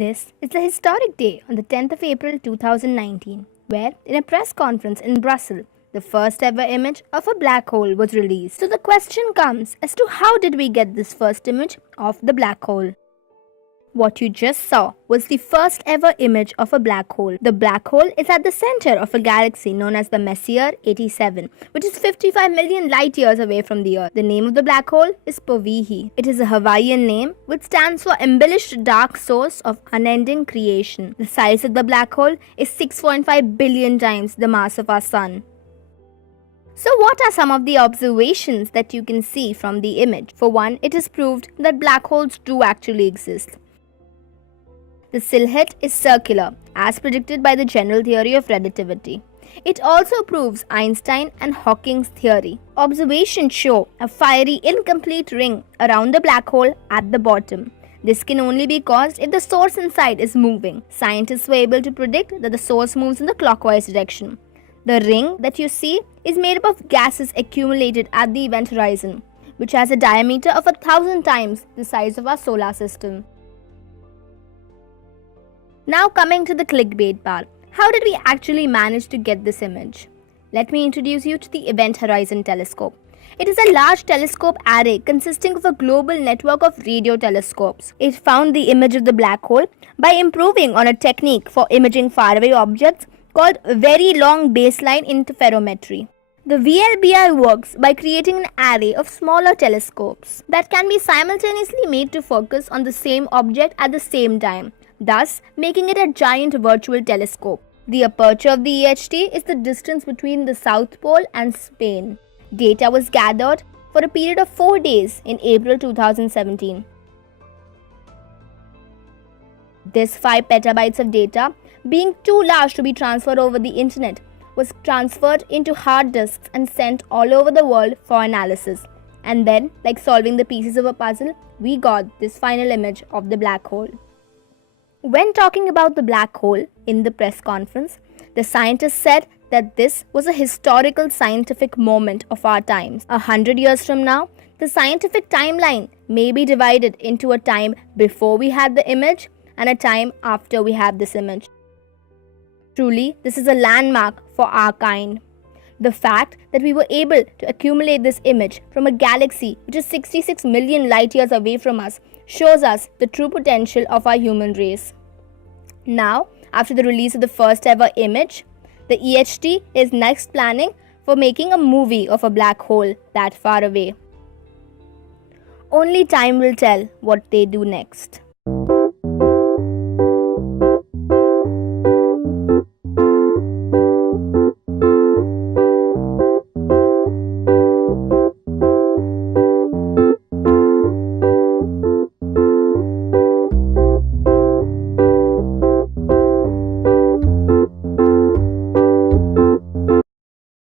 This is a historic day on the 10th of April 2019, where, in a press conference in Brussels, the first ever image of a black hole was released. So the question comes as to how did we get this first image of the black hole? What you just saw was the first ever image of a black hole. The black hole is at the center of a galaxy known as the Messier 87, which is 55 million light years away from the Earth. The name of the black hole is Powehi. It is a Hawaiian name which stands for embellished dark source of unending creation. The size of the black hole is 6.5 billion times the mass of our sun. So what are some of the observations that you can see from the image? For one, it is proved that black holes do actually exist. The silhouette is circular, as predicted by the general theory of relativity. It also proves Einstein and Hawking's theory. Observations show a fiery, incomplete ring around the black hole at the bottom. This can only be caused if the source inside is moving. Scientists were able to predict that the source moves in the clockwise direction. The ring that you see is made up of gases accumulated at the event horizon, which has a diameter of 1,000 times the size of our solar system. Now coming to the clickbait part, how did we actually manage to get this image? Let me introduce you to the Event Horizon Telescope. It is a large telescope array consisting of a global network of radio telescopes. It found the image of the black hole by improving on a technique for imaging faraway objects called Very Long Baseline Interferometry. The VLBI works by creating an array of smaller telescopes that can be simultaneously made to focus on the same object at the same time, thus making it a giant virtual telescope. The aperture of the EHT is the distance between the South Pole and Spain. Data was gathered for a period of 4 days in April 2017. This 5 petabytes of data, being too large to be transferred over the internet, was transferred into hard disks and sent all over the world for analysis. And then, like solving the pieces of a puzzle, we got this final image of the black hole. When talking about the black hole in the press conference, the scientists said that this was a historical scientific moment of our times. 100 years from now, the scientific timeline may be divided into a time before we had the image and a time after we have this image. Truly, this is a landmark for our kind. The fact that we were able to accumulate this image from a galaxy which is 66 million light years away from us shows us the true potential of our human race. Now, after the release of the first ever image, the EHT is next planning for making a movie of a black hole that far away. Only time will tell what they do next.